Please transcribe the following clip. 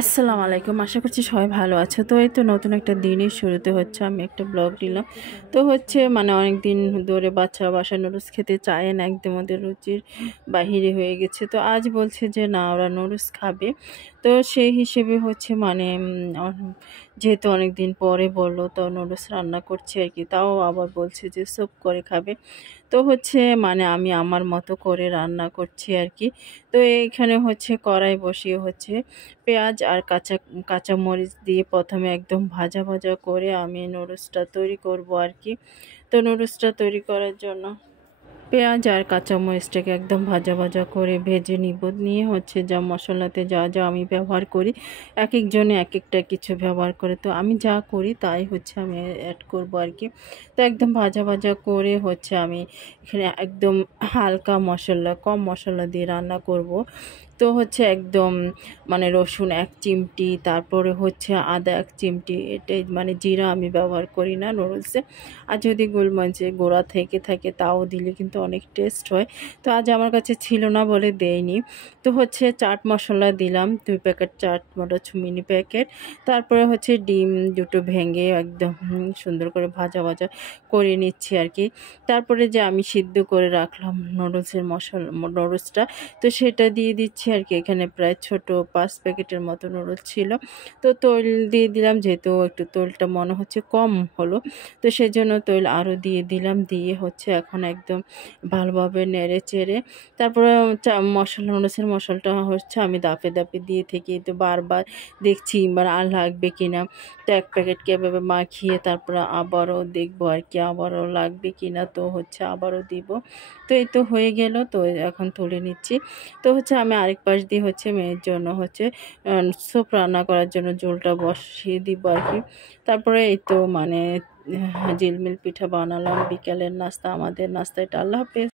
আসসালামু আলাইকুম। আশা করছি সবাই ভালো আছে। তো এই তো নতুন একটা দিনের শুরুতে আমি একটা ব্লগ দিলাম। তো মানে অনেক দিন ধরে বাচ্চারা বাসায় নুডলস খেতে চায় না, একদম ওদের রুচির বাহিরে হয়ে গেছে। তো আজ বলছে যে না, ওরা নুডলস খাবে। তো সেই হিসেবে যেহেতু অনেক দিন পরে বললো, তো নুডলস রান্না করছি আর কি। তাও আবার বলছে যে স্যুপ করে খাবে। তো আমি আমার মতো করে রান্না করছি আর কি। তো এইখানে কড়াই বসিয়ে পেঁয়াজ আর কাঁচামরিচ দিয়ে প্রথমে একদম ভাজা ভাজা করে আমি নুডলসটা তৈরি করব আর কি। তো নুডলসটা তৈরি করার জন্য পেঁয়াজ আর কাঁচামরিচটাকে একদম ভাজা ভাজা করে ভেজে নিয়ে যা মশলাতে যা যা আমি ব্যবহার করি, এক একজনে এক একটা কিছু ব্যবহার করে। তো আমি যা করি তাই আমি অ্যাড করব আর কি। তো একদম ভাজা ভাজা করে আমি এখানে একদম হালকা মশলা, কম মশলা দিয়ে রান্না করব। তো একদম রসুন 1 চিমটি, তারপরে আদা 1 চিমটি, এটাই জিরা আমি ব্যবহার করি না নুডলসে। আর যদি গোলমরিচের গুঁড়া থেকে থাকে তাও দিলে কিন্তু অনেক টেস্ট হয়। তো আজ আমার কাছে ছিল না বলে দেইনি। তো চাট মশলা দিলাম 2 packet, chaat masala mini packet. তারপরে ডিম দুটো ভেঙে একদম সুন্দর করে ভাজা ভাজা করে নিচ্ছি আর কি। তারপরে যে আমি সিদ্ধ করে রাখলাম নুডলসটা, তো সেটা দিয়ে দিচ্ছি আর কি। এখানে প্রায় ছোট 5 প্যাকেটের মতো নুডলস ছিল। তো তৈল দিয়ে দিলাম, যেহেতু একটু তৈলটা মনে হচ্ছে কম হলো, তো সেজন্য তৈল আরও দিয়ে দিলাম। দিয়ে এখন একদম ভালোভাবে নেড়ে চেড়ে তারপরে নুডলসের মশলাটা আমি দাপে দাপে দিয়ে থেকে তো বারবার দেখছি আর লাগবে কিনা। তো 1 প্যাকেট কীভাবে মাখিয়ে তারপরে আবারও দেখবো আর কি, আবারও লাগবে কিনা। তো আবারও দিব। তো এই তো হয়ে গেল। তো এখন তুলে নিচ্ছি। তো আমি আরেক পাশ দিয়ে মেয়ের জন্য স্যুপ রান্না করার জন্য ঝোলটা বসিয়ে দিব আর কি। তারপরে এই তো ঝিলমিল পিঠা বানালাম বিকেলের নাস্তা, আমাদের নাস্তা এটা। আল্লাহ হাফেজ।